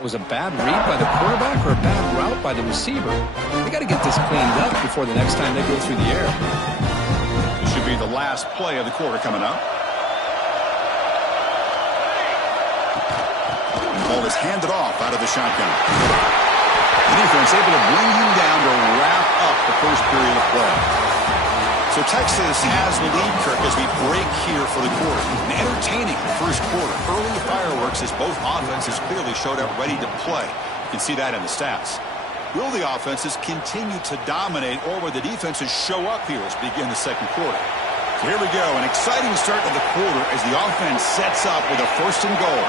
It was a bad read by the quarterback or a bad route by the receiver. They got to get this cleaned up before the next time they go through the air. This should be the last play of the quarter coming up. The ball is handed off out of the shotgun. The defense able to bring him down to wrap up the first period of play. So Texas has the lead, Kirk, as we break here for the quarter. An entertaining first quarter. Early fireworks as both offenses clearly showed up ready to play. You can see that in the stats. Will the offenses continue to dominate, or will the defenses show up here as we begin the second quarter? So here we go. An exciting start to the quarter as the offense sets up with a first and goal.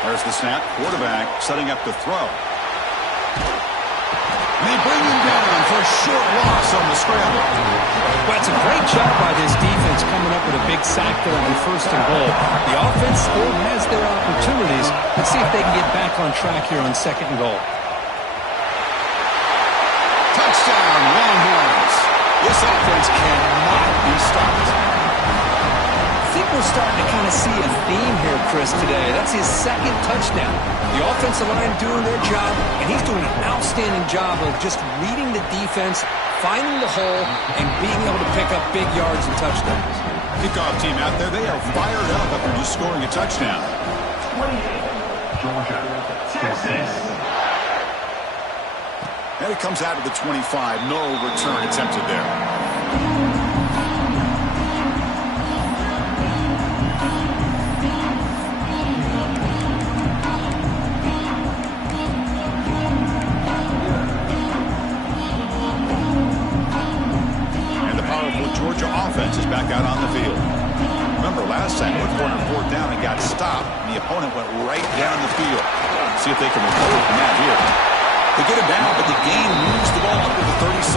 There's the snap. Quarterback setting up to throw. And they bring him down for a short loss on the scramble. Well, it's a great job by this defense coming up with a big sack there on first and goal. The offense still has their opportunities. Let's see if they can get back on track here on second and goal. Touchdown, Longhorns. This offense cannot be stopped. I think we're starting to kind of see a theme here, Chris, today. That's his second touchdown. The offensive line doing their job, and he's doing an outstanding job of just reading the defense, finding the hole, and being able to pick up big yards and touchdowns. Kickoff team out there, they are fired up after just scoring a touchdown. 28, Georgia, Texas. And it comes out of the 25. No return attempted there. Georgia offense is back out on the field. Remember last time, they went fourth down and got stopped, and the opponent went right down the field. See if they can recover from that here. They get him down, but the gain moves the ball up to the 36.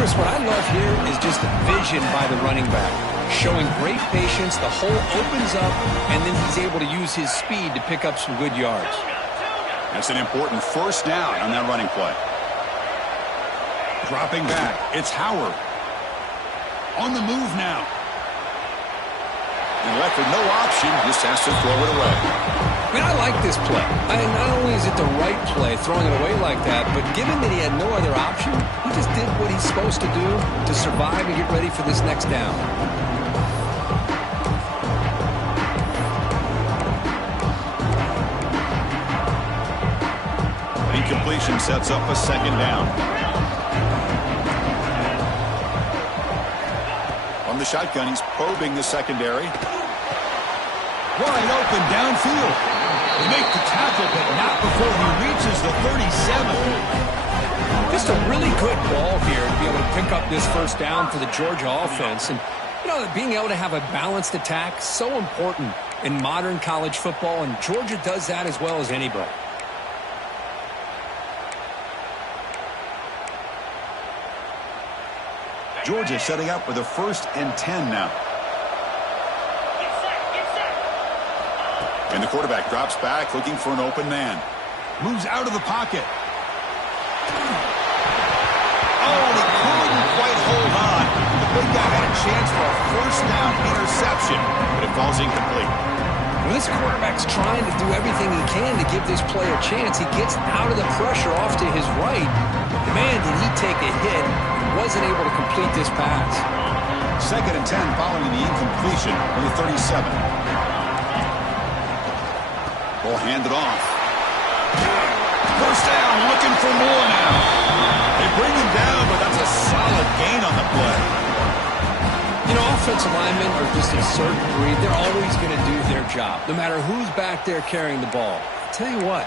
Chris, what I love here is just the vision by the running back. Showing great patience, the hole opens up, and then he's able to use his speed to pick up some good yards. That's an important first down on that running play. Dropping back, it's Howard. On the move now. And left with no option, just has to throw it away. I mean, I like this play. Not only is it the right play, throwing it away like that, but given that he had no other option, he just did what he's supposed to do to survive and get ready for this next down. Incompletion sets up a second down. On the shotgun, he's probing the secondary. Wide open downfield. They make the tackle, but not before he reaches the 37. Just a really good ball here to be able to pick up this first down for the Georgia offense. And, you know, being able to have a balanced attack, so important in modern college football, and Georgia does that as well as anybody. Georgia setting up with a 1st and 10 now. And the quarterback drops back, looking for an open man. Moves out of the pocket. Oh, he couldn't quite hold on. The big guy had a chance for a first down interception, but it falls incomplete. When this quarterback's trying to do everything he can to give this player a chance, he gets out of the pressure off to his right. Man, did he take a hit. Wasn't able to complete this pass. 2nd and 10 following the incompletion on the 37. Ball handed off. First down, looking for more now. They bring him down, but that's a solid gain on the play. You know, offensive linemen are just a certain breed. They're always going to do their job, no matter who's back there carrying the ball. I'll tell you what,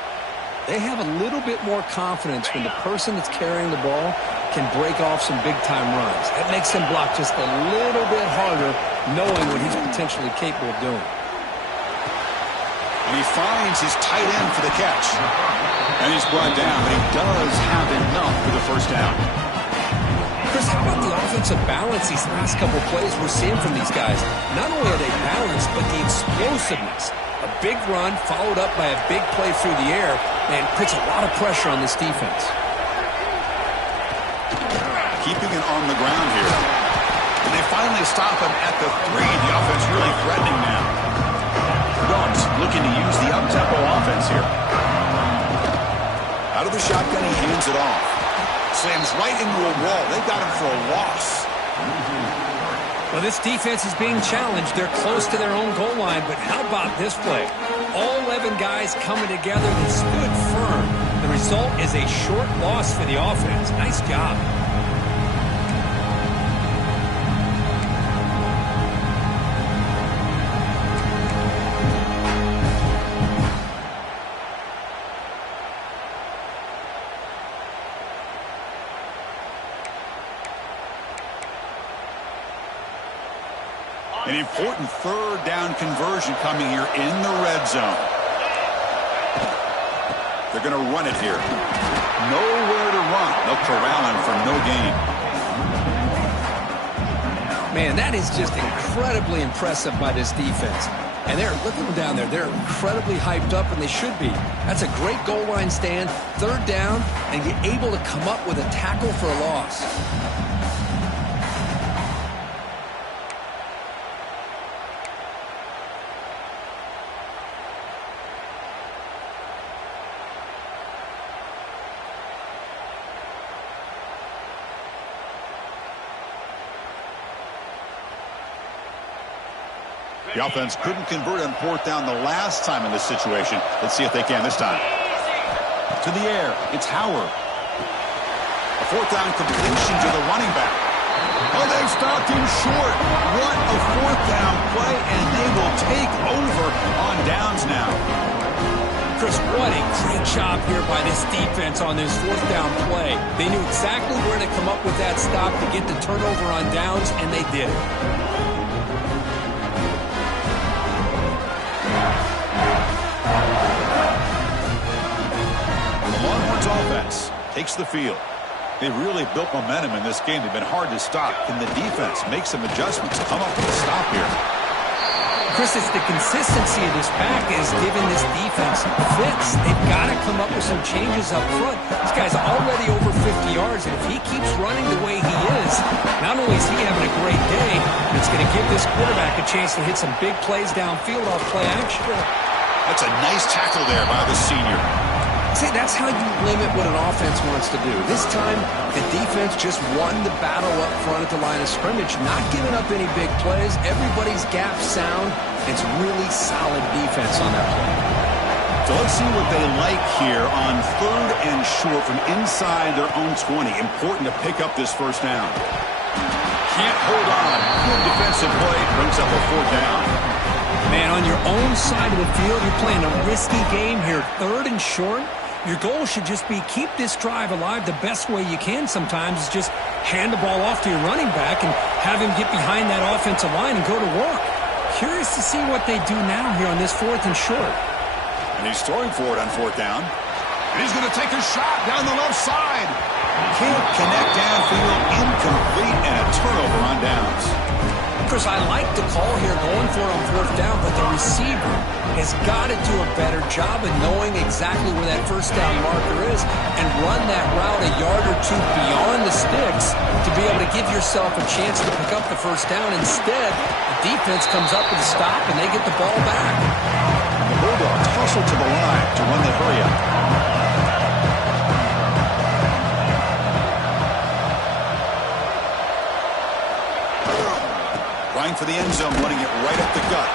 they have a little bit more confidence when the person that's carrying the ball can break off some big-time runs. That makes him block just a little bit harder, knowing what he's potentially capable of doing. And he finds his tight end for the catch. And he's brought down, but he does have enough for the first down. Chris, how about the offensive balance these last couple plays we're seeing from these guys? Not only are they balanced, but the explosiveness. A big run followed up by a big play through the air, and puts a lot of pressure on this defense. Keeping it on the ground here. And they finally stop him at the 3. The offense really threatening now. Dogs looking to use the up-tempo offense here. Out of the shotgun, he hands it off. Slams right into a wall. They've got him for a loss. Well, this defense is being challenged. They're close to their own goal line, but how about this play? All 11 guys coming together. They stood firm. The result is a short loss for the offense. Nice job. An important third down conversion coming here in the red zone. They're going to run it here. Nowhere to run. They'll corral him for no gain. Man, that is just incredibly impressive by this defense. And look at them down there. They're incredibly hyped up, and they should be. That's a great goal line stand, third down, and you're able to come up with a tackle for a loss. The offense couldn't convert on fourth down the last time in this situation. Let's see if they can this time. To the air, it's Howard. A fourth down completion to the running back. Oh, they've stopped him short. What a fourth down play, and they will take over on downs now. Chris, what a great job here by this defense on this fourth down play. They knew exactly where to come up with that stop to get the turnover on downs, and they did it. Offense takes the field. They've really built momentum in this game. They've been hard to stop. Can the defense make some adjustments to come up with a stop here? Chris, it's the consistency of this pack is giving this defense fits. They've got to come up with some changes up front. This guy's already over 50 yards, and if he keeps running the way he is, not only is he having a great day, it's going to give this quarterback a chance to hit some big plays downfield off play action. That's a nice tackle there by the senior. See, that's how you limit what an offense wants to do. This time, the defense just won the battle up front at the line of scrimmage, not giving up any big plays. Everybody's gap sound. It's really solid defense on that play. So let's see what they like here on third and short from inside their own 20. Important to pick up this first down. Can't hold on. Good defensive play. Brings up a fourth down. Man, on your own side of the field, you're playing a risky game here. Third and short. Your goal should just be keep this drive alive the best way you can sometimes is just hand the ball off to your running back and have him get behind that offensive line and go to work. Curious to see what they do now here on this fourth and short. And he's throwing for it on fourth down. And he's going to take a shot down the left side. Can't connect downfield, incomplete, and a turnover on downs. Chris, I like the call here going for it on fourth down, but the receiver has got to do a better job of knowing exactly where that first down marker is and run that route a yard or two beyond the sticks to be able to give yourself a chance to pick up the first down. Instead, the defense comes up with a stop and they get the ball back. The Bulldogs hustle to the line to run the hurry up. Trying for the end zone, running it right up the gut.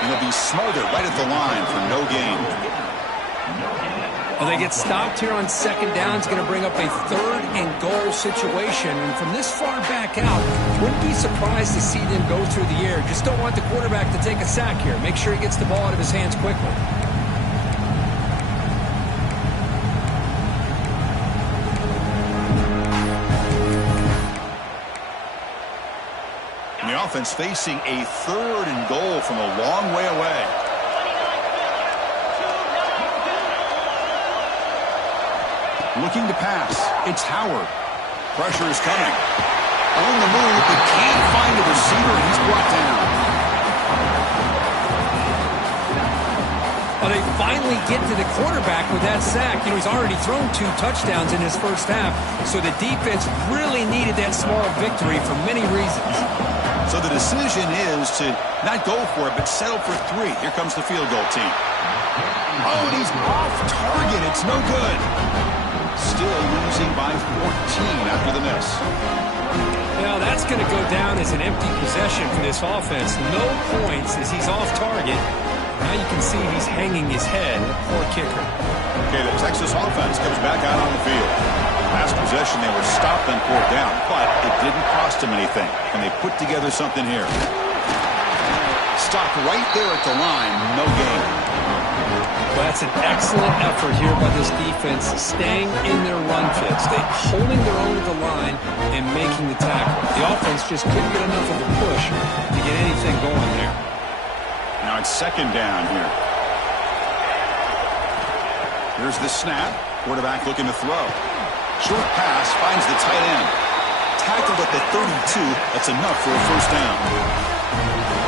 And he'll be smothered right at the line for no gain. Well, they get stopped here on second down. It's going to bring up a third and goal situation. And from this far back out, wouldn't be surprised to see them go through the air. Just don't want the quarterback to take a sack here. Make sure he gets the ball out of his hands quickly. And the offense facing a third and goal from a long way away. Looking to pass. It's Howard. Pressure is coming. On the move, but can't find a receiver, and he's brought down. Well, they finally get to the quarterback with that sack. You know, he's already thrown 2 touchdowns in his first half, so the defense really needed that small victory for many reasons. So the decision is to not go for it, but settle for 3. Here comes the field goal team. Oh, and he's off target. It's no good. Still losing by 14 after the miss. Now, that's going to go down as an empty possession for this offense. No points as he's off target. Now you can see he's hanging his head. Poor kicker. Okay, the Texas offense comes back out on the field. Last possession, they were stopped on 4th down, but it didn't cost them anything. And they put together something here. Stopped right there at the line. No gain. Well, that's an excellent effort here by this defense, staying in their run fits. They holding their own at the line and making the tackle. The offense just couldn't get enough of a push to get anything going there. Now it's 2nd down here. Here's the snap. Quarterback looking to throw. Short pass finds the tight end. Tackled at the 32. That's enough for a 1st down.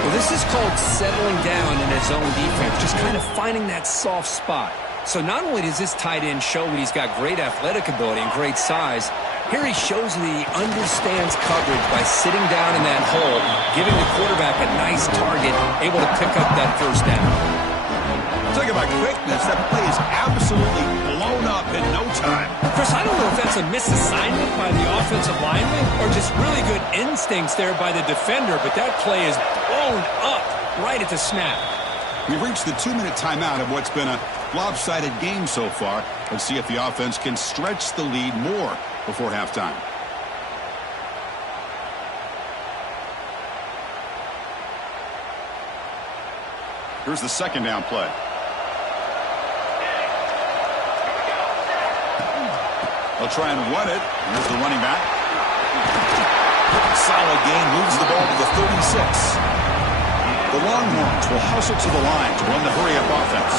Well, this is called settling down in his own defense, just kind of finding that soft spot. So not only does this tight end show that he's got great athletic ability and great size, here he shows that he understands coverage by sitting down in that hole, giving the quarterback a nice target, able to pick up that 1st down. Talking about quickness, that play is absolutely blown up in no time. Chris, I don't know if that's a misassignment by the offensive lineman or just really good instincts there by the defender, but that play is blown up right at the snap. We've reached the 2-minute timeout of what's been a lopsided game so far. Let's see if the offense can stretch the lead more before halftime. Here's the 2nd down play. They'll try and run it. Here's the running back. Solid gain, moves the ball to the 36. The Longhorns will hustle to the line to run the hurry-up offense.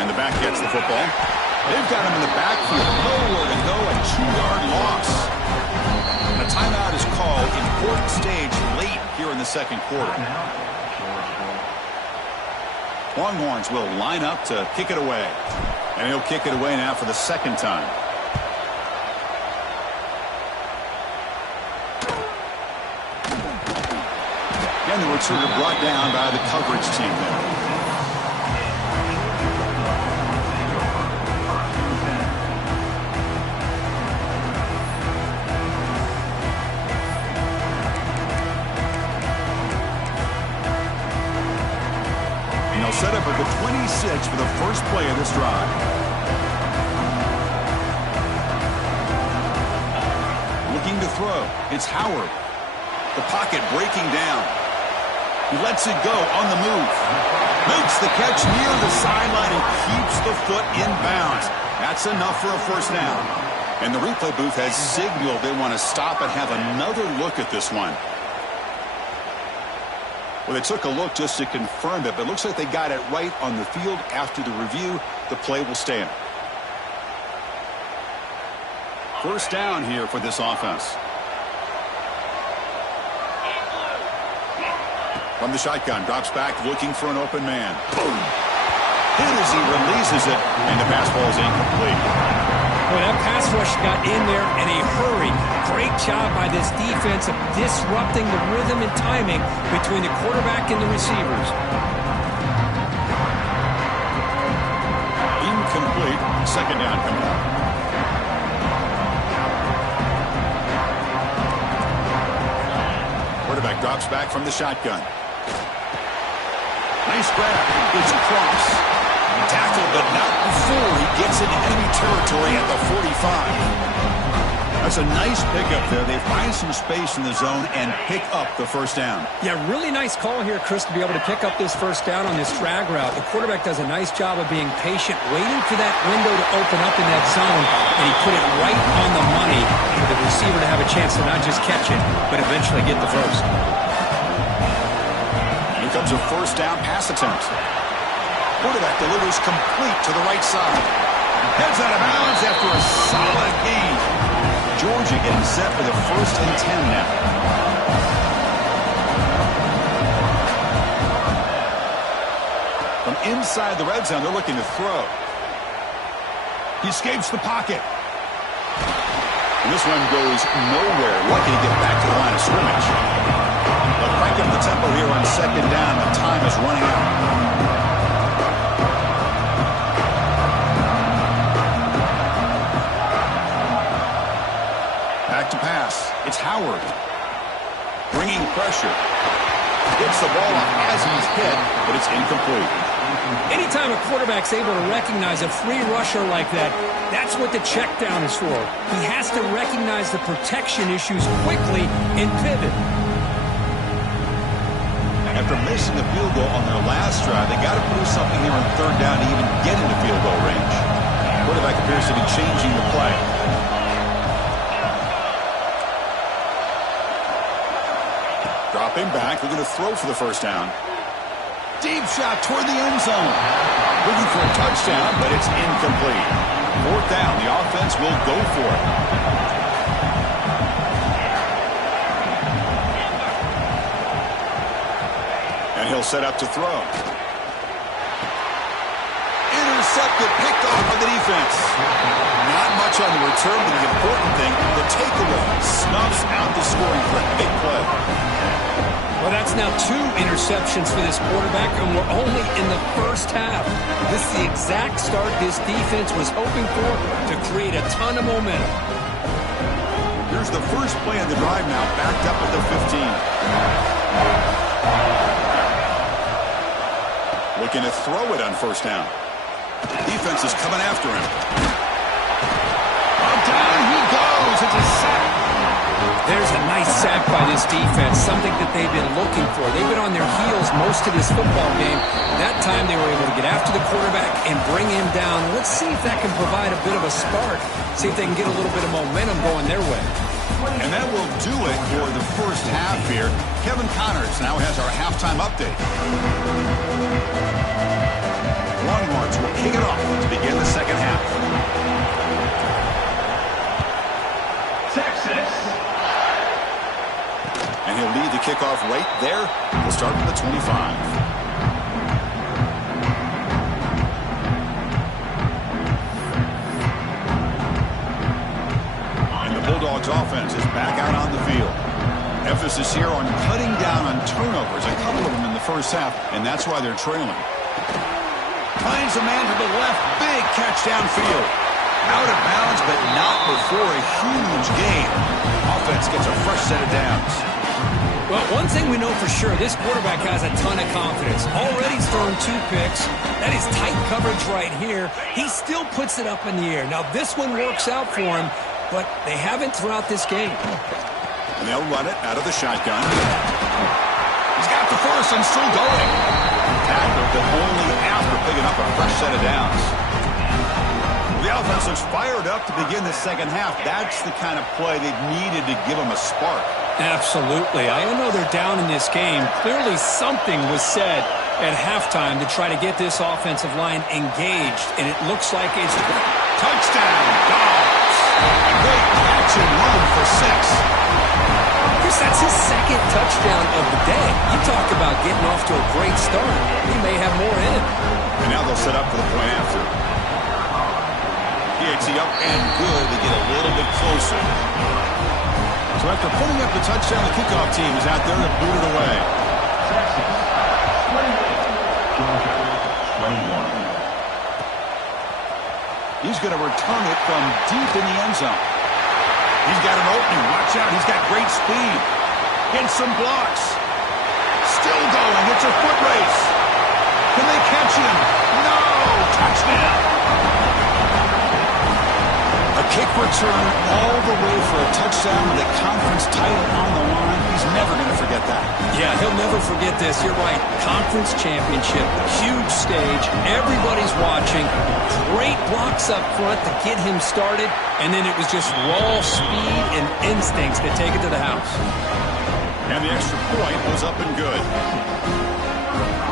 And the back gets the football. They've got him in the backfield. Nowhere to go, a 2-yard loss. A timeout is called. Important stage late here in the 2nd quarter. Longhorns will line up to kick it away. And he'll kick it away now for the 2nd time. And the returner brought down by the coverage team there. Set up at the 26 for the first play of this drive. Looking to throw. It's Howard. The pocket breaking down. He lets it go on the move. Makes the catch near the sideline and keeps the foot in bounds. That's enough for a 1st down. And the replay booth has signaled they want to stop and have another look at this one. Well, they took a look just to confirm it, but it looks like they got it right on the field after the review. The play will stand. 1st down here for this offense. From the shotgun, drops back, looking for an open man. Boom! Hit as he releases it, and the pass ball is incomplete. Well, that pass rush got in there in a hurry. Great job by this defense of disrupting the rhythm and timing between the quarterback and the receivers. Incomplete. 2nd down coming up. Quarterback drops back from the shotgun. Nice grab. It's across. Tackled, but not before he gets into enemy territory at the 45. That's a nice pickup there. They find some space in the zone and pick up the 1st down. Yeah, really nice call here, Chris, to be able to pick up this 1st down on this drag route. The quarterback does a nice job of being patient, waiting for that window to open up in that zone, and he put it right on the money for the receiver to have a chance to not just catch it, but eventually get the 1st. Here comes a 1st down pass attempt. Quarterback delivers complete to the right side. Heads out of bounds after a solid gain. Georgia getting set for the 1st and 10 now. inside the red zone. They're looking to throw. He escapes the pocket. And this one goes nowhere. Lucky to get back to the line of scrimmage. They'll crank up the tempo here on second down. The time is running out. Back to pass. It's Howard. Bringing pressure. Gets the ball off as he's hit, but it's incomplete. Anytime a quarterback's able to recognize a free rusher like that, that's what the check down is for. He has to recognize the protection issues quickly and pivot. After missing the field goal on their last drive, they got to produce something here on third down to even get into field goal range. Quarterback appears to be changing the play. Dropping back, they're going to throw for the first down. Deep shot toward the end zone. Looking for a touchdown, but it's incomplete. Fourth down, the offense will go for it. And he'll set up to throw. Intercepted, picked off by the defense. Not much on the return, but the important thing, the takeaway snuffs out the scoring threat. Big play. Well, that's now 2 interceptions for this quarterback, and we're only in the first half. This is the exact start this defense was hoping for to create a ton of momentum. Here's the first play of the drive now, backed up at the 15. Looking to throw it on first down. Defense is coming after him. Down he goes. It's a sack. There's a nice sack by this defense, something that they've been looking for. They've been on their heels most of this football game. That time they were able to get after the quarterback and bring him down. Let's see if that can provide a bit of a spark. See if they can get a little bit of momentum going their way. And that will do it for the first half here. Kevin Connors now has our halftime update. Longhorns will kick it off to begin the second half. Texas. And he'll lead the kickoff right there. We'll start from the 25. And the Bulldogs offense is back out on the field. Emphasis here on cutting down on turnovers, a couple of them in the first half, and that's why they're trailing. Finds a man to the left, big catch downfield. Out of bounds, but not before a huge gain. Offense gets a fresh set of downs. Well, one thing we know for sure, this quarterback has a ton of confidence. Already thrown 2 picks. That is tight coverage right here. He still puts it up in the air. Now, this one works out for him, but they haven't throughout this game. And they'll run it out of the shotgun. He's got the first and still going. Tackle, but only after picking up a fresh set of downs. The offense looks fired up to begin the second half. That's the kind of play they've needed to give them a spark. Absolutely. I know they're down in this game. Clearly something was said at halftime to try to get this offensive line engaged, and it looks like it's touchdown, Dogs. A great catch and run for 6. Chris, that's his second touchdown of the day. You talk about getting off to a great start. He may have more in it. And now they'll set up for the point after. PHC up and good to get a little bit closer. So after putting up the touchdown, the kickoff team is out there to boot it away. Texas. 28. Georgia. 21. He's going to return it from deep in the end zone. He's got an opening. Watch out. He's got great speed. Gets some blocks. Still going. It's a foot race. Can they catch him? No. Touchdown. A kick return all the way for a touchdown with a conference title on the line. He's never going to forget that. Yeah, he'll never forget this. You're right. Conference championship, huge stage. Everybody's watching. Great blocks up front to get him started. And then it was just raw speed and instincts that take it to the house. And the extra point was up and good.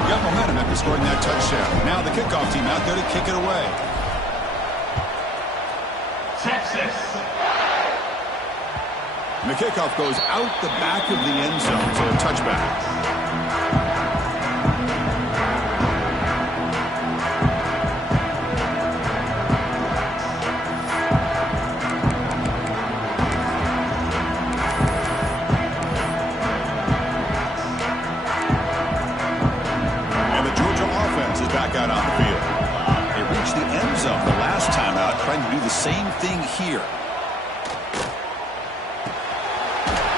Got momentum after scoring that touchdown. Now the kickoff team out there to kick it away. Texas. And the kickoff goes out the back of the end zone for a touchback. Do the same thing here.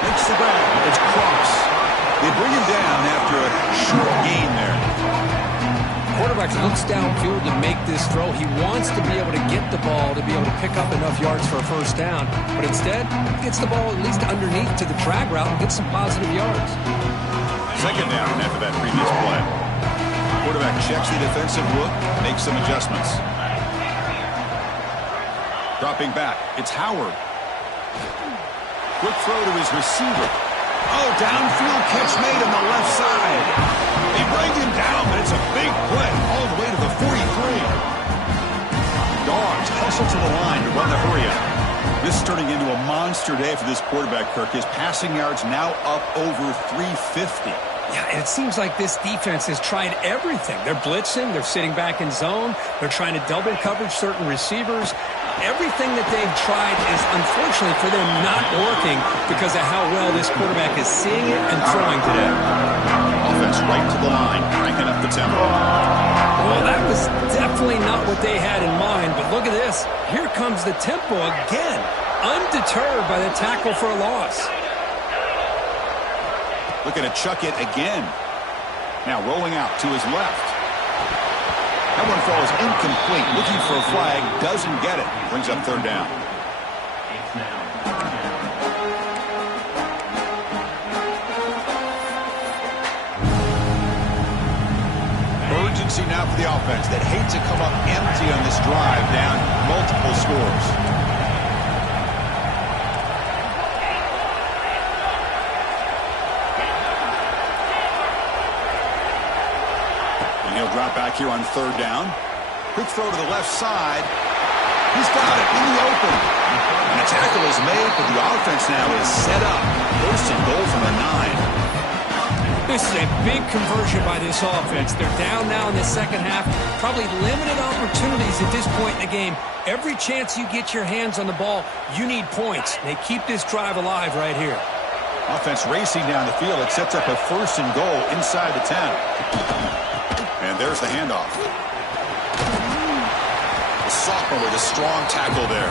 Makes the grab. It's Cross. They bring him down after a short gain there. Quarterback looks downfield to make this throw. He wants to be able to get the ball to be able to pick up enough yards for a first down. But instead, he gets the ball at least underneath to the drag route and gets some positive yards. Second down after that previous play. Quarterback checks the defensive look, makes some adjustments. Dropping back, it's Howard. Quick throw to his receiver. Oh, downfield catch made on the left side. They bring him down, but it's a big play all the way to the 43. Dogs hustle to the line to run the hurry up. This is turning into a monster day for this quarterback, Kirk. His passing yards now up over 350. Yeah, and it seems like this defense has tried everything. They're blitzing. They're sitting back in zone. They're trying to double coverage certain receivers. Everything that they've tried is, unfortunately for them, not working because of how well this quarterback is seeing it and throwing today. Offense right to the line, cranking up the tempo. Well, that was definitely not what they had in mind, but look at this. Here comes the tempo again, undeterred by the tackle for a loss. Looking to chuck it again. Now rolling out to his left. That one falls incomplete. Looking for a flag. Doesn't get it. Brings up third down. Urgency now for the offense that hate to come up empty on this drive, down multiple scores. Drop back here on third down. Quick throw to the left side. He's got it in the open. And a tackle is made, but the offense now is set up. First and goal from the 9. This is a big conversion by this offense. They're down now in the second half. Probably limited opportunities at this point in the game. Every chance you get your hands on the ball, you need points. They keep this drive alive right here. Offense racing down the field. It sets up a first and goal inside the 10. And there's the handoff. The sophomore with a strong tackle there.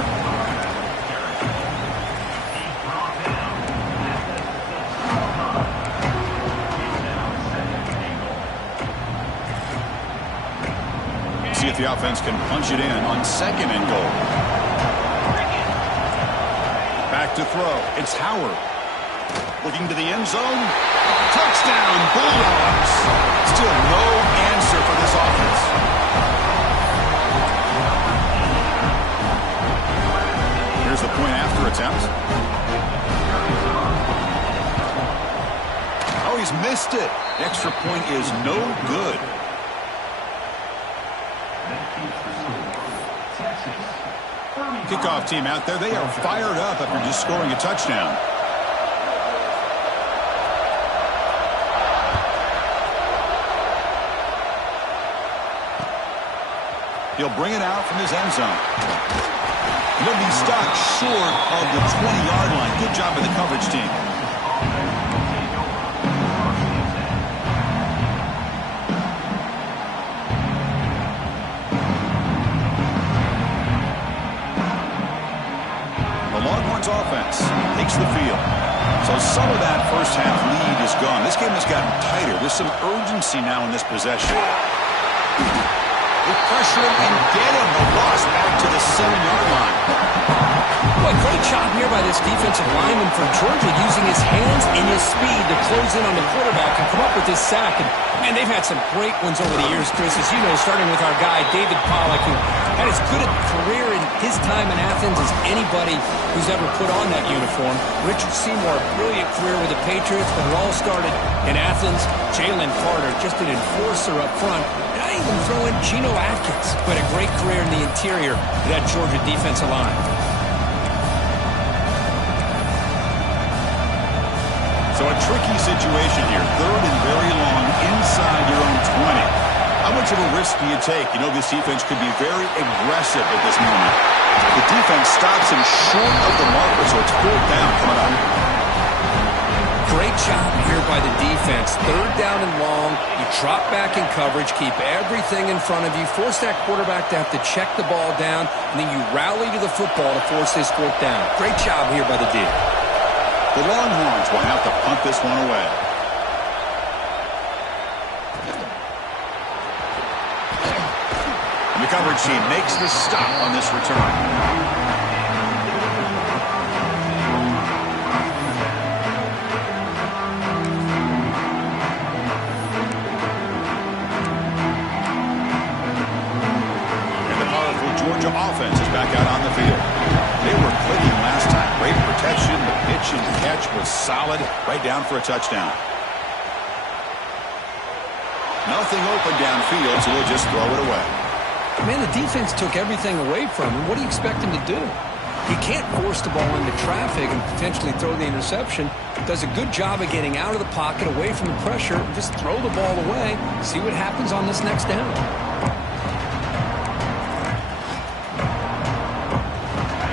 See if the offense can punch it in on second and goal. Back to throw. It's Howard. Looking to the end zone. Touchdown, Bulldogs. Still no answer for this offense. Here's the point after attempt. Oh, he's missed it. Extra point is no good. Kickoff team out there. They are fired up after just scoring a touchdown. He'll bring it out from his end zone. He'll be stopped short of the 20-yard line. Good job by the coverage team. The Longhorns offense takes the field. So some of that first half lead is gone. This game has gotten tighter. There's some urgency now in this possession. They pressure him and get him. The loss back to the 7-yard line. Boy, great job here by this defensive lineman from Georgia using his hands and his speed to close in on the quarterback and come up with this sack. And, man, they've had some great ones over the years, Chris, as you know, starting with our guy, David Pollack, who had as good a career in his time in Athens as anybody who's ever put on that uniform. Richard Seymour, brilliant career with the Patriots, but it all started in Athens. Jalen Carter, just an enforcer up front. And I even throw in Geno Atkins, who had a great career in the interior of that Georgia defensive line. So a tricky situation here. Third and very long inside your own 20. How much of a risk do you take? You know, this defense could be very aggressive at this moment. The defense stops him short of the marker, so it's fourth down coming up. Great job here by the defense. Third down and long. You drop back in coverage, keep everything in front of you, force that quarterback to have to check the ball down, and then you rally to the football to force this fourth down. Great job here by the D. The Longhorns will have to punt this one away. And the coverage team makes the stop on this return. Georgia offense is back out on the field. They were clicking last time. Great protection. The pitch and catch was solid. Right down for a touchdown. Nothing open downfield, so we'll just throw it away. Man, the defense took everything away from him. What do you expect him to do? He can't force the ball into traffic and potentially throw the interception. Does a good job of getting out of the pocket, away from the pressure, and just throw the ball away. See what happens on this next down.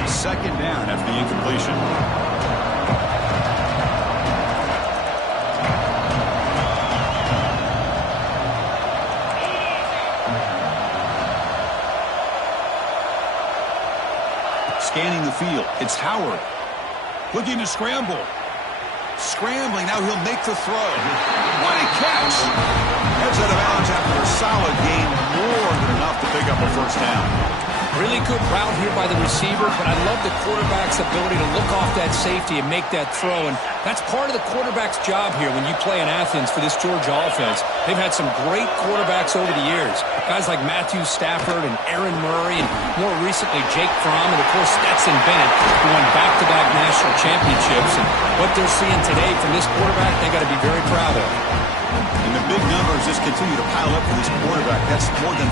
Second down after the incompletion. Scanning the field. It's Howard. Looking to scramble. Scrambling. Now he'll make the throw. What a catch! Heads out of bounds after a solid gain. More than enough to pick up a first down. Really good route here by the receiver, but I love the quarterback's ability to look off that safety and make that throw. And that's part of the quarterback's job here when you play in Athens for this Georgia offense. They've had some great quarterbacks over the years. Guys like Matthew Stafford and Aaron Murray, and more recently Jake Fromm, and of course Stetson Bennett, who won back-to-back national championships. And what they're seeing today from this quarterback, they got to be very proud of. And the big numbers just continue to pile up for this quarterback. That's more than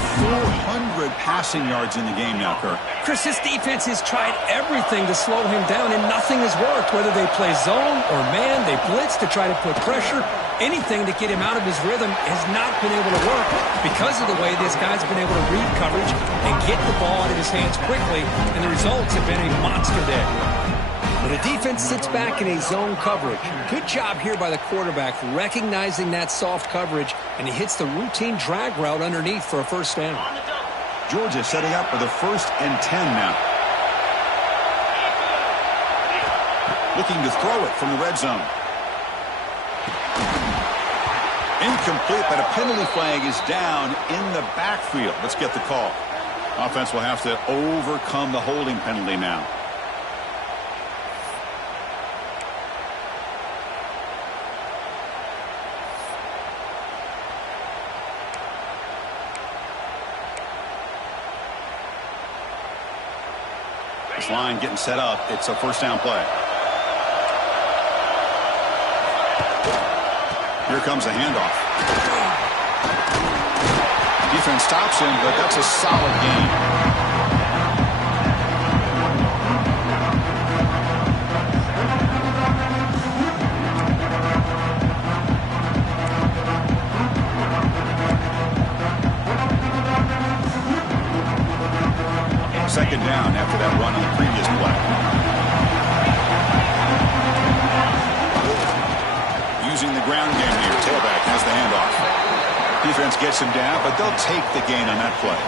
400 passing yards in the game now, Kirk. Chris, this defense has tried everything to slow him down, and nothing has worked. Whether they play zone or man, they blitz to try to put pressure. Anything to get him out of his rhythm has not been able to work because of the way this guy's been able to read coverage and get the ball out of his hands quickly, and the results have been a monster day. The defense sits back in a zone coverage. Good job here by the quarterback recognizing that soft coverage, and he hits the routine drag route underneath for a first down. Georgia setting up for the 1st and 10 now. Looking to throw it from the red zone. Incomplete, but a penalty flag is down in the backfield. Let's get the call. Offense will have to overcome the holding penalty now. This line getting set up. It's a first down play. Here comes a handoff. Defense stops him, but that's a solid gain. Second down after that run on the previous play. Using the ground game here. Tailback has the handoff. Defense gets him down, but they'll take the gain on that play.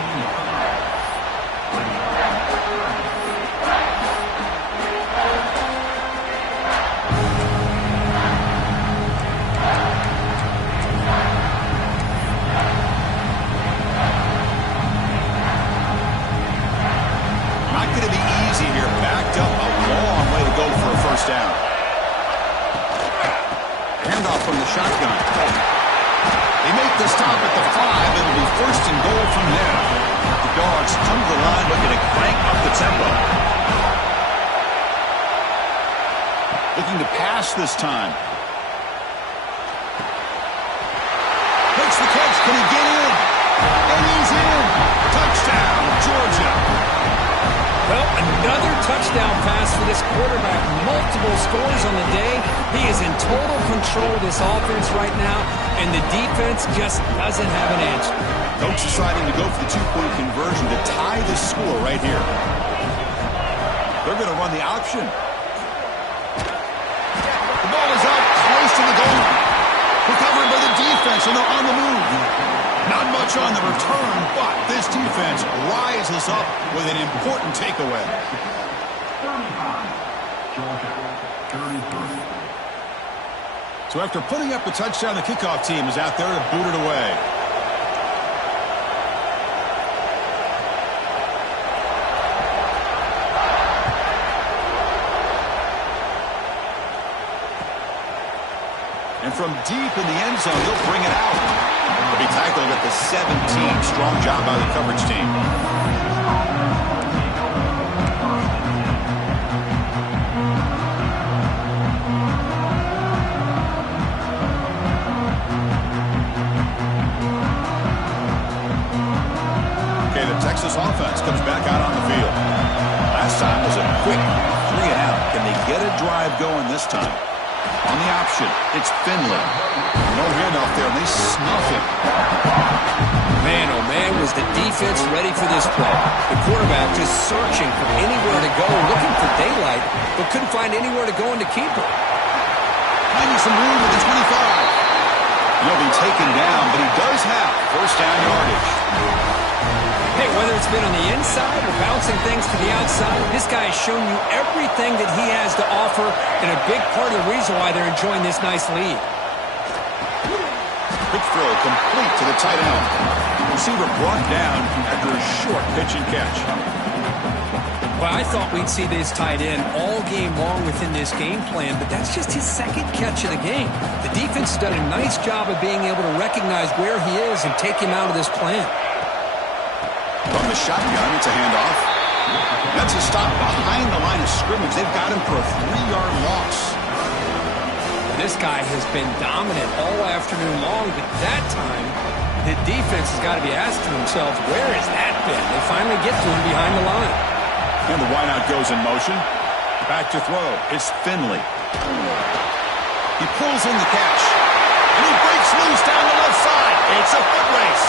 Down. Handoff from the shotgun. They make the stop at the 5. It'll be 1st and goal from there. The Dogs come to the line looking to crank up the tempo. Looking to pass this time. Makes the catch. Can he get in? And he's in. Touchdown, Georgia. Well, another touchdown pass for this quarterback. Multiple scores on the day. He is in total control of this offense right now, and the defense just doesn't have an answer. Coach deciding to go for the 2-point conversion to tie the score right here. They're going to run the option. The ball is up, close to defense, and they're on the move. Not much on the return, but this defense rises up with an important takeaway. 35, Georgia, 33. So after putting up the touchdown, the kickoff team is out there to boot it away. And from deep in the end zone, they'll bring it out. They'll be tackled at the 17. Strong job by the coverage team. Okay, the Texas offense comes back out on the field. Last time was a quick 3 and out. Can they get a drive going this time? On the option, it's Finley. No handoff there, and they snuff him. Man, oh man, was the defense ready for this play. The quarterback just searching for anywhere to go, looking for daylight, but couldn't find anywhere to go in to keep it. Finding some room at the 25. He'll be taken down, but he does have first down yardage. Hey, whether it's been on the inside or bouncing things to the outside, this guy has shown you everything that he has to offer, and a big part of the reason why they're enjoying this nice lead. Quick throw complete to the tight end. Receiver brought down after a short pitch and catch. Well, I thought we'd see this tight end all game long within this game plan, but that's just his second catch of the game. The defense has done a nice job of being able to recognize where he is and take him out of this plan. From the shotgun, it's a handoff. That's a stop behind the line of scrimmage. They've got him for a 3-yard loss. This guy has been dominant all afternoon long, but that time, the defense has got to be asking themselves, where has that been? They finally get to him behind the line. And the wideout goes in motion. Back to throw. It's Finley. He pulls in the catch. And he breaks loose down the left side. It's a foot race.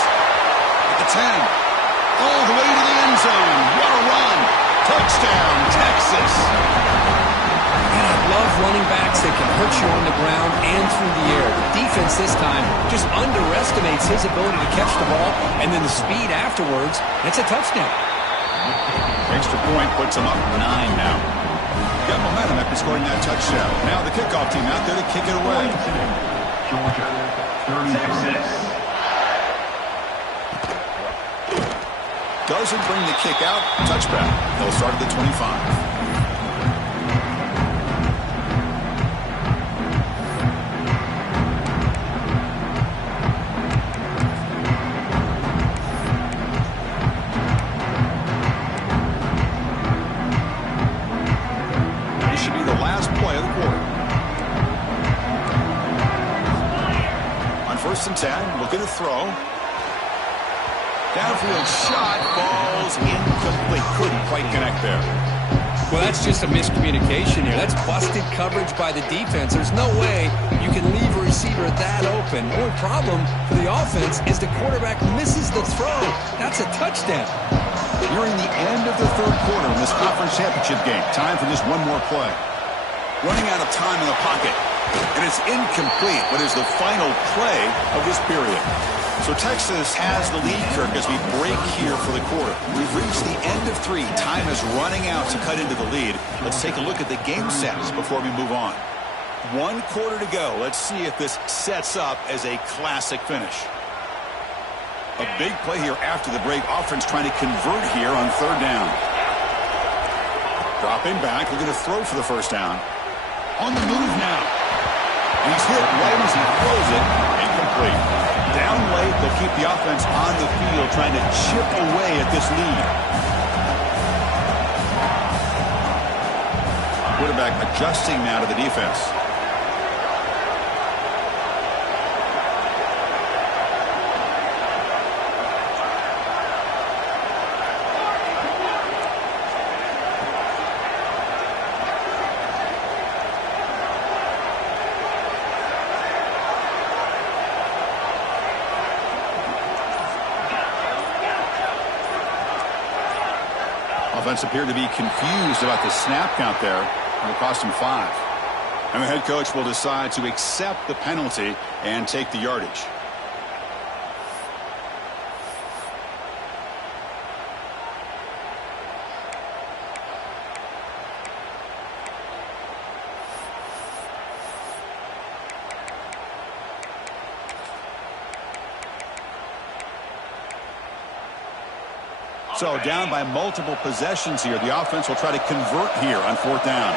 At the 10. All the way to the end zone. What a run. Touchdown, Texas. And I love running backs that can hurt you on the ground and through the air. The defense this time just underestimates his ability to catch the ball, and then the speed afterwards. It's a touchdown. Extra point puts him up 9 now. Got momentum after scoring that touchdown. Now the kickoff team out there to kick it away. Georgia, 36. Doesn't bring the kick out. Touchback. They'll start at the 25. This should be the last play of the quarter. On 1st and 10, looking to throw. Downfield shot, falls incomplete. Couldn't quite connect there. Well, that's just a miscommunication here. That's busted coverage by the defense. There's no way you can leave a receiver that open. The only problem for the offense is the quarterback misses the throw. That's a touchdown. Nearing the end of the 3rd quarter in this conference championship game. Time for just one more play. Running out of time in the pocket. And it's incomplete, but is the final play of this period. So Texas has the lead, Kirk, as we break here for the quarter. We've reached the end of 3. Time is running out to cut into the lead. Let's take a look at the game sets before we move on. 1 quarter to go. Let's see if this sets up as a classic finish. A big play here after the break. Offense trying to convert here on 3rd down. Dropping back. We're going to throw for the first down. On the move now. And he's hit right as he throws it. Incomplete. Down late, they'll keep the offense on the field trying to chip away at this lead. Quarterback adjusting now to the defense. Offense appeared to be confused about the snap count there, and it cost him 5. And the head coach will decide to accept the penalty and take the yardage. So down by multiple possessions here. The offense will try to convert here on 4th down.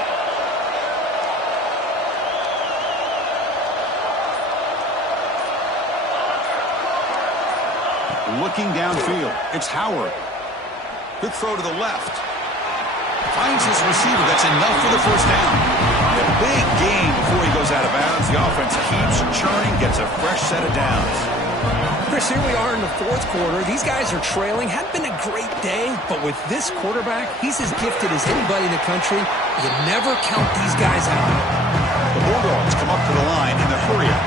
Looking downfield. It's Howard. Quick throw to the left. Finds his receiver. That's enough for the 1st down. A big gain before he goes out of bounds. The offense keeps churning, gets a fresh set of downs. Chris, here we are in the 4th quarter. These guys are trailing. Hadn't been a great day, but with this quarterback, he's as gifted as anybody in the country. You never count these guys out. The Bulldogs come up to the line in the hurry-up.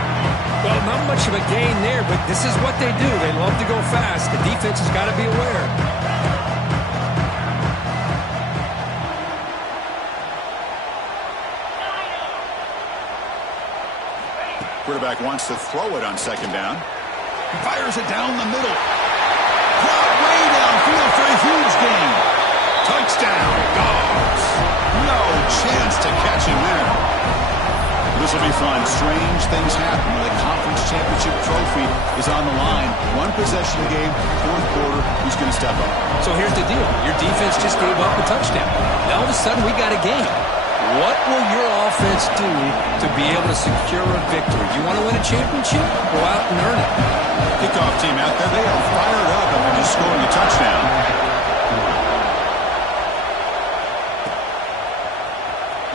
Well, not much of a gain there, but this is what they do. They love to go fast. The defense has got to be aware. Quarterback wants to throw it on 2nd down. Fires it down the middle. Caught way downfield for a huge gain. Touchdown, Dogs. No chance to catch him there. This will be fun. Strange things happen when the conference championship trophy is on the line. 1 possession game, 4th quarter. Who's going to step up? So here's the deal. Your defense just gave up a touchdown. Now all of a sudden we got a game. What will your offense do to be able to secure a victory? You want to win a championship? Go out and earn it. Kickoff team out there. They are fired up after just scoring a touchdown.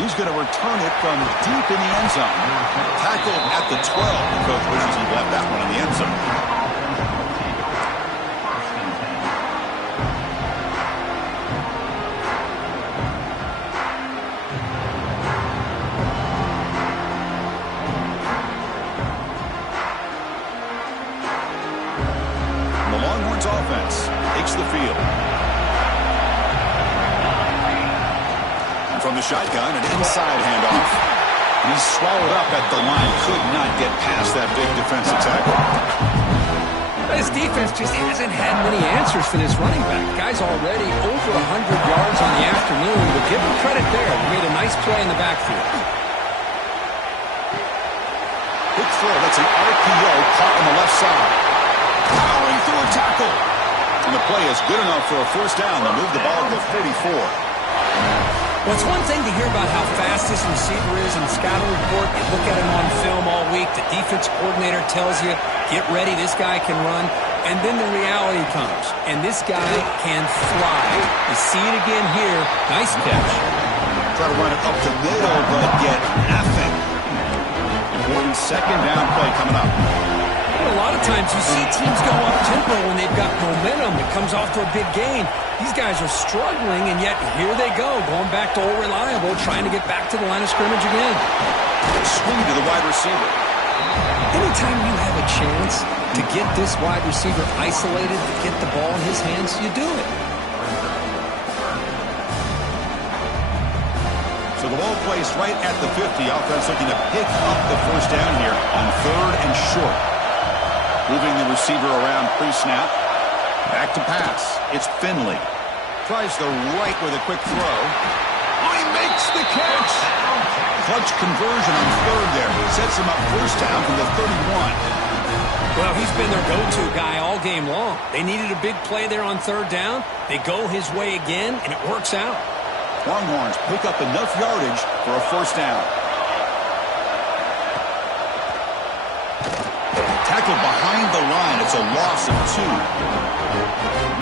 He's going to return it from deep in the end zone. Tackled at the 12. The coach wishes he left that one in the end zone. Offense takes the field. And from the shotgun, an inside handoff. And he's swallowed up at the line. Could not get past that big defensive tackle. This defense just hasn't had many answers for this running back. Guy's already over 100 yards on the afternoon, but give him credit there. He made a nice play in the backfield. Big throw. That's an RPO caught on the left side. Powering through a tackle. And the play is good enough for a 1st down. They'll move the ball to the 44. Well, it's one thing to hear about how fast this receiver is in the scouting report. You look at him on film all week. The defense coordinator tells you, get ready, this guy can run. And then the reality comes. And this guy can fly. You see it again here. Nice catch. Try to run it up the middle, but get nothing. Important 2nd down play coming up. A lot of times you see teams go up-tempo when they've got momentum. It comes off to a big gain. These guys are struggling, and yet here they go, going back to old reliable, trying to get back to the line of scrimmage again. Swing to the wide receiver. Anytime you have a chance to get this wide receiver isolated, to get the ball in his hands, you do it. So the ball placed right at the 50. Offense looking to pick up the 1st down here on 3rd and short. Moving the receiver around pre-snap. Back to pass. It's Finley. Tries the right with a quick throw. Oh, he makes the catch. Clutch conversion on 3rd there. Sets him up 1st down from the 31. Well, he's been their go-to guy all game long. They needed a big play there on 3rd down. They go his way again, and it works out. Longhorns pick up enough yardage for a 1st down. Tackled behind the line. It's a loss of 2.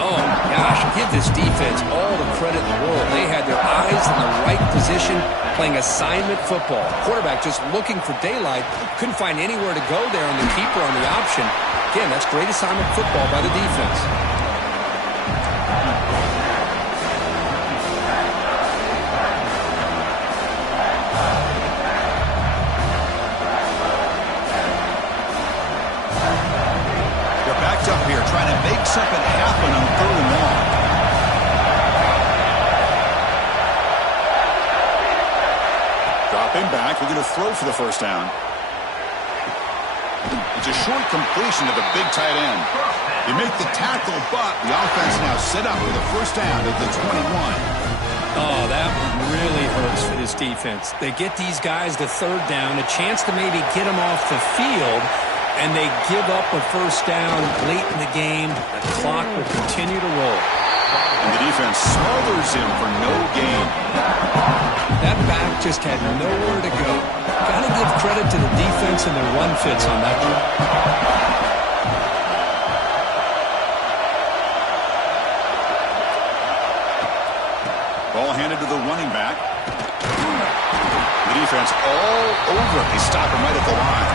Oh, gosh, give this defense all the credit in the world. They had their eyes in the right position, playing assignment football. Quarterback just looking for daylight. Couldn't find anywhere to go there on the keeper on the option. Again, that's great assignment football by the defense. Up here trying to make something happen on 3rd and long. Dropping back. We're going to throw for the 1st down. It's a short completion to the big tight end. They make the tackle, but the offense now set up with a 1st down at the 21. Oh, that one really hurts for this defense. They get these guys to 3rd down, a chance to maybe get them off the field, and they give up a 1st down late in the game. The clock will continue to roll. And the defense smothers him for no gain. That back just had nowhere to go. Got to give credit to the defense and their run fits on that one. Ball handed to the running back. The defense all over him. They stop him right at the line.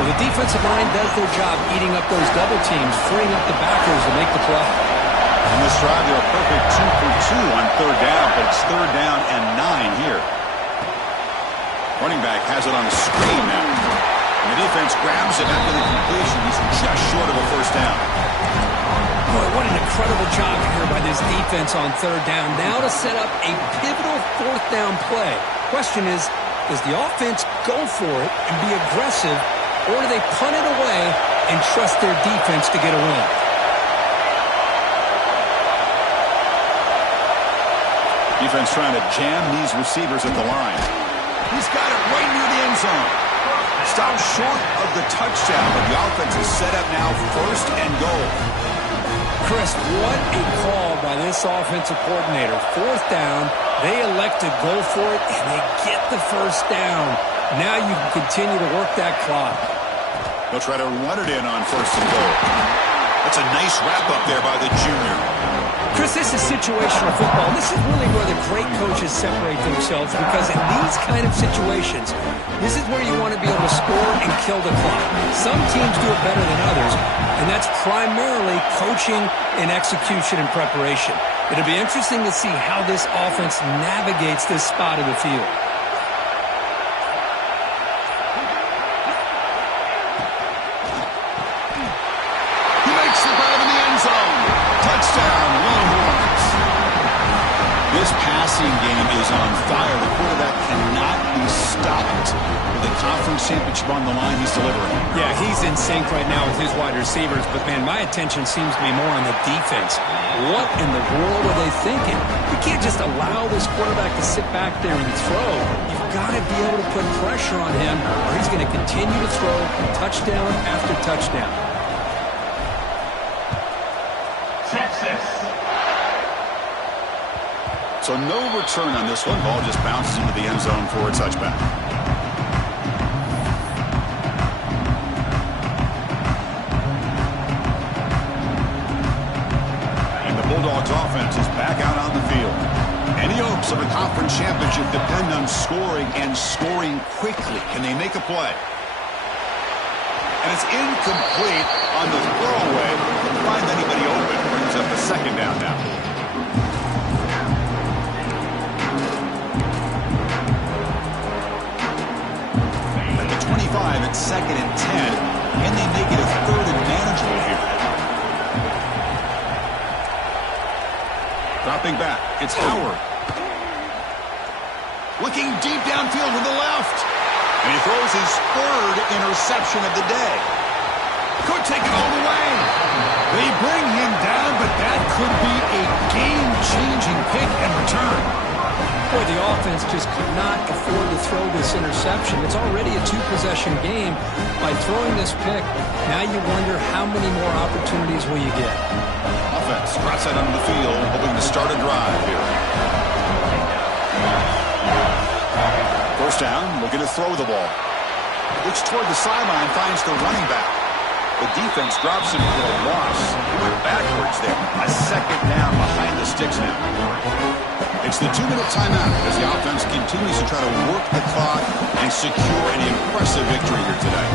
Well, the defensive line does their job eating up those double teams, freeing up the backers to make the play. On this drive, they're a perfect 2 for 2 on third down, but it's third down and 9 here. Running back has it on the screen now. And the defense grabs it after the completion. He's just short of a first down. Boy, what an incredible job here by this defense on third down. Now to set up a pivotal fourth down play. Question is, does the offense go for it and be aggressive, or do they punt it away and trust their defense to get a win? Defense trying to jam these receivers at the line. He's got it right near the end zone. Stopped short of the touchdown, but the offense is set up now first and goal. Chris, what a call by this offensive coordinator. Fourth down, they elect to go for it, and they get the first down. Now you can continue to work that clock. They'll try to run it in on first and goal. That's a nice wrap-up there by the junior. Chris, this is situational football. This is really where the great coaches separate themselves, because in these kind of situations, this is where you want to be able to score and kill the clock. Some teams do it better than others, and that's primarily coaching and execution and preparation. It'll be interesting to see how this offense navigates this spot of the field. He makes the grab in the end zone. Touchdown, Longhorns. This passing game is on fire. The quarterback cannot be stopped. With the conference championship on the line, he's delivering. Yeah, he's in sync right now with his wide receivers, but man, my attention seems to be more on the defense. What in the world are they thinking? You can't just allow this quarterback to sit back there and throw. You've got to be able to put pressure on him, or he's going to continue to throw touchdown after touchdown. Texas. So no return on this one. Ball just bounces into the end zone for a touchback. And the Bulldogs offense is back out on the field. Any hopes of a conference championship depend on scoring and scoring quickly. Can they make a play? And it's incomplete on the throwaway. Couldn't find anybody open. Brings up the second down now. At the 25, it's second and 10. And they make it a third and manageable here. Dropping back, it's Howard. Looking deep downfield with the left. And he throws his third interception of the day. Could take it all the way. They bring him down, but that could be a game-changing pick and return. Boy, the offense just could not afford to throw this interception. It's already a two-possession game. By throwing this pick, now you wonder how many more opportunities will you get. Offense drops that onto the field, hoping to start a drive here. First down, looking to throw the ball. Looks toward the sideline, finds the running back. The defense drops him for a loss. We're backwards there. A second down behind the sticks now. It's the 2-minute timeout as the offense continues to try to work the clock and secure an impressive victory here today.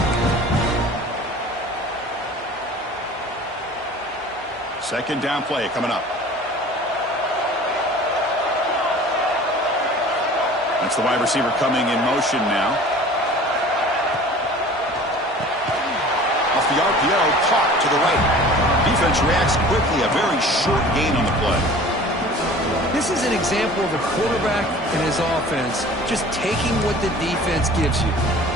Second down play coming up. That's the wide receiver coming in motion now. Off the RPO, caught to the right. Defense reacts quickly. A very short gain on the play. This is an example of a quarterback and his offense just taking what the defense gives you.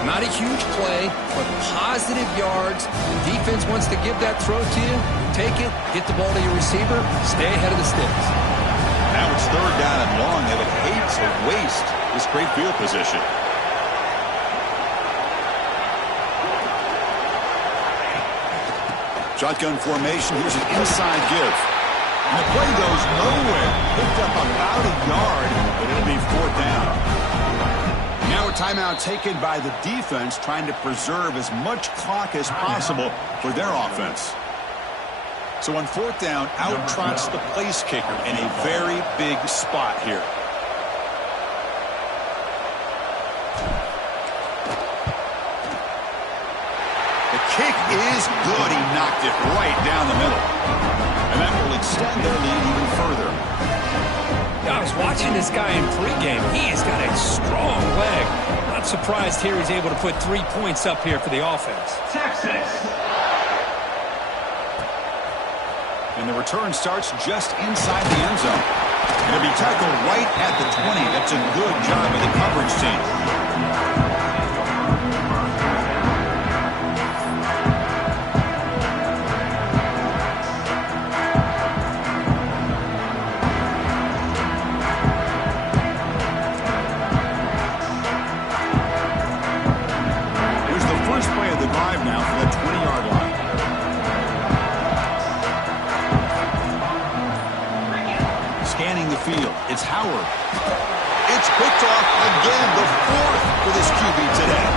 Not a huge play, but positive yards. Defense wants to give that throw to you. Take it, get the ball to your receiver, stay ahead of the sticks. Now it's third down and long. They would hate to waste this great field position. Shotgun formation. Here's an inside give. And the play goes nowhere. Picked up about a yard, but it'll be 4th down. Now a timeout taken by the defense, trying to preserve as much clock as possible for their offense. So on 4th down, out trots the place kicker in a very big spot here. The kick is good. He knocked it right down the middle. And that will extend their lead even further. I was watching this guy in pregame. He has got a strong leg. Not surprised here he's able to put 3 points up here for the offense. Texas. And the return starts just inside the end zone. And it'll be tackled right at the 20. That's a good job of the coverage team. Field. It's Howard. It's picked off again, the 4th for this QB today.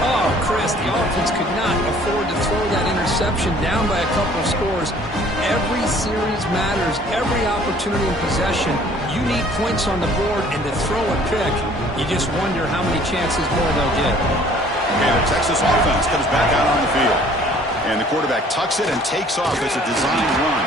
Oh, Chris, the offense could not afford to throw that interception down by a couple of scores. Every series matters. Every opportunity in possession. You need points on the board, and to throw a pick, you just wonder how many chances more they'll get. And the Texas offense comes back out on the field. And the quarterback tucks it and takes off as a design run.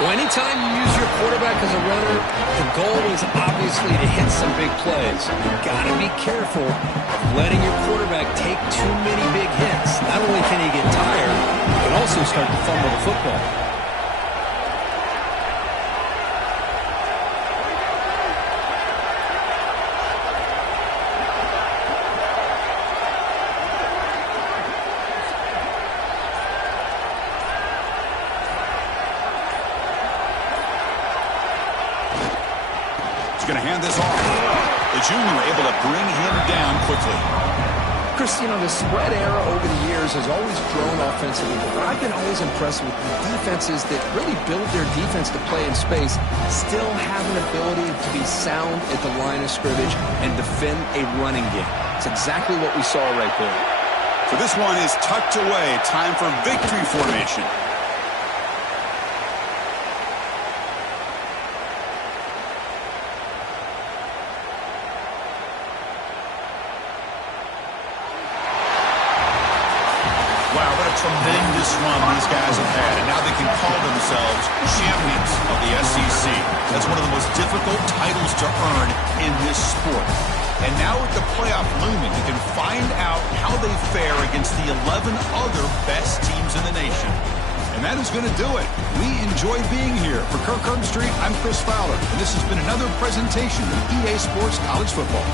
Well, anytime you use your quarterback as a runner, the goal is obviously to hit some big plays. You've got to be careful of letting your quarterback take too many big hits. Not only can he get tired, he can also start to fumble the football. Going to hand this off. The junior able to bring him down quickly. Chris, you know, the spread era over the years has always grown offensively, but I've been always impressed with the defenses that really build their defense to play in space, still have an ability to be sound at the line of scrimmage and defend a running game. It's exactly what we saw right there. So this one is tucked away. Time for victory formation. Tremendous run these guys have had, and now they can call themselves champions of the SEC. That's one of the most difficult titles to earn in this sport. And now with the playoff looming, you can find out how they fare against the 11 other best teams in the nation. And that is going to do it. We enjoy being here. For Kirk Street, I'm Chris Fowler, and this has been another presentation of EA Sports College Football.